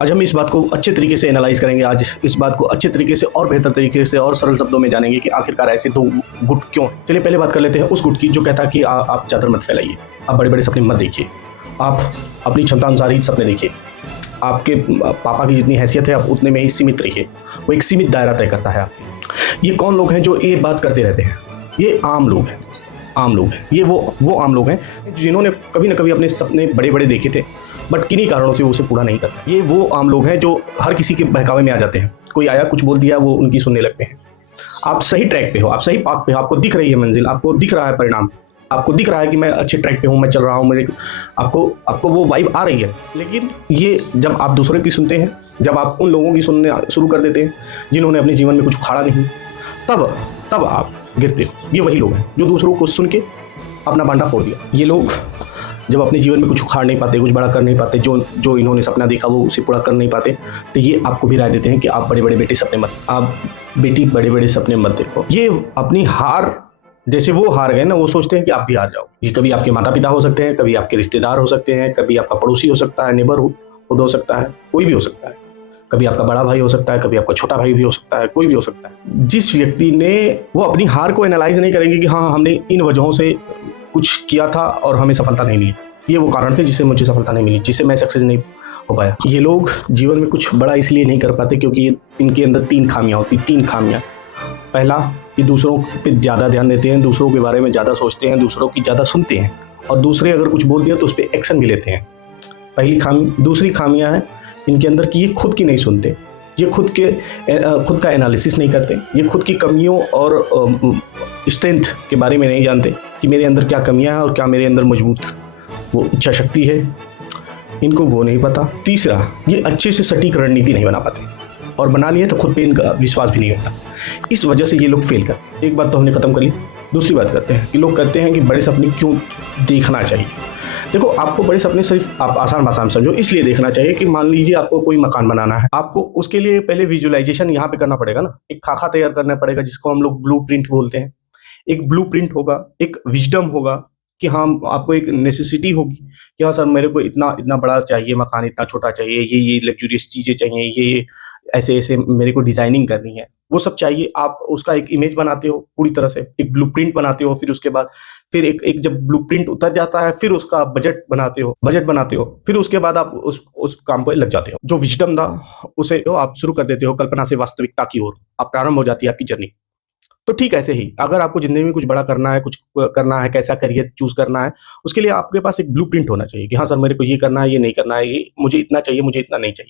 आज हम इस बात को अच्छे तरीके से एनालाइज करेंगे, आज इस बात को अच्छे तरीके से और बेहतर तरीके से और सरल शब्दों में जानेंगे कि आखिरकार ऐसे दो गुट क्यों। चलिए पहले बात कर लेते हैं उस गुट की जो कहता है कि आप चादर मत फैलाइए, आप बड़े बड़े सपने मत देखिए, आप अपनी क्षमता अनुसार ही सपने देखिए, आपके पापा की जितनी हैसियत है आप उतने में ही सीमित रहिए। वो एक सीमित दायरा तय करता है आपके। ये कौन लोग हैं जो ये बात करते रहते हैं? ये आम लोग हैं, आम लोग हैं। ये वो आम लोग हैं जिन्होंने कभी ना कभी अपने सपने बड़े बड़े देखे थे, बट किन्हीं कारणों से वो उसे पूरा नहीं करते। ये वो आम लोग हैं जो हर किसी के बहकावे में आ जाते हैं। कोई आया कुछ बोल दिया वो उनकी सुनने लगते हैं। आप सही ट्रैक पे हो, आप सही पाथ पे हो, आपको दिख रही है मंजिल, आपको दिख रहा है परिणाम, आपको दिख रहा है कि मैं अच्छे ट्रैक पे हूँ, मैं चल रहा हूँ, मेरे आपको वो वाइब आ रही है। लेकिन ये जब आप दूसरों की सुनते हैं, जब आप उन लोगों की सुनने शुरू कर देते हैं जिन्होंने अपने जीवन में कुछ उखाड़ा नहीं, तब आप गिरते हो। ये वही लोग हैं जो दूसरों को सुन के अपना बांटा फोड़ दिया। ये लोग जब अपने जीवन में कुछ उखाड़ नहीं पाते, कुछ बड़ा कर नहीं पाते, जो इन्होंने सपना देखा वो उसे पूरा कर नहीं पाते, तो ये आपको भी राय देते हैं कि आप बड़े बड़े बड़े बड़े सपने मत देखो। ये अपनी हार, जैसे वो हार गए ना, वो सोचते हैं कि आप भी हार जाओ। ये कभी आपके माता पिता हो सकते हैं, कभी आपके रिश्तेदार हो सकते हैं, कभी आपका पड़ोसी हो सकता है, नेबरहुड हो सकता है, कोई भी हो सकता है, कभी आपका बड़ा भाई हो सकता है, कभी आपका छोटा भाई भी हो सकता है, कोई भी हो सकता है। जिस व्यक्ति ने वो अपनी हार को एनालाइज नहीं करेंगे कि हाँ हमने इन वजहों से कुछ किया था और हमें सफलता नहीं मिली, ये वो कारण थे जिससे मुझे सफलता नहीं मिली, जिससे मैं सक्सेस नहीं हो पाया। ये लोग जीवन में कुछ बड़ा इसलिए नहीं कर पाते क्योंकि इनके अंदर तीन खामियां होती। पहला, ये दूसरों पे ज़्यादा ध्यान देते हैं, दूसरों के बारे में ज़्यादा सोचते हैं, दूसरों की ज़्यादा सुनते हैं, और दूसरे अगर कुछ बोल दिया तो उस पर एक्शन भी लेते हैं। पहली खामी। दूसरी खामियां है इनके अंदर कि ये खुद की नहीं सुनते, ये खुद का एनालिसिस नहीं करते, ये खुद की कमियों और स्ट्रेंथ के बारे में नहीं जानते कि मेरे अंदर क्या कमियां हैं और क्या मेरे अंदर मजबूत वो इच्छा शक्ति है, इनको वो नहीं पता। तीसरा, ये अच्छे से सटीक रणनीति नहीं बना पाते, और बना लिए तो खुद पे इनका विश्वास भी नहीं होता। इस वजह से ये लोग फेल करते हैं। एक बात तो हमने खत्म कर ली। दूसरी बात करते हैं कि लोग कहते हैं कि बड़े सपने क्यों देखना चाहिए। देखो, आपको बड़े सपने सिर्फ आप आसान भाषा में समझो, इसलिए देखना चाहिए कि मान लीजिए आपको कोई मकान बनाना है, आपको उसके लिए पहले विजुअलाइजेशन यहाँ पे करना पड़ेगा ना, एक खाका तैयार करना पड़ेगा जिसको हम लोग ब्लूप्रिंट बोलते हैं। एक ब्लूप्रिंट होगा, एक विजडम होगा कि हाँ, आपको एक नेसेसिटी होगी कि हाँ सर मेरे को इतना बड़ा चाहिए मकान, इतना छोटा चाहिए, ये लग्जूरियस चीज़ें चाहिए, ये ऐसे मेरे को डिज़ाइनिंग करनी है, वो सब चाहिए। आप उसका एक इमेज बनाते हो, पूरी तरह से एक ब्लूप्रिंट बनाते हो, फिर उसके बाद फिर एक जब ब्लूप्रिंट उतर जाता है फिर उसका बजट बनाते हो, फिर उसके बाद आप उस काम पे लग जाते हो। जो विजडम था उसे तो आप शुरू कर देते हो कल्पना से वास्तविकता की ओर, आप प्रारंभ हो जाती है आपकी जर्नी। तो ठीक ऐसे ही अगर आपको ज़िंदगी में कुछ बड़ा करना है, कुछ करना है, कैसा करियर चूज़ करना है, उसके लिए आपके पास एक ब्लूप्रिंट होना चाहिए कि हाँ सर मेरे को ये करना है, ये नहीं करना है, ये मुझे इतना चाहिए, मुझे इतना नहीं चाहिए।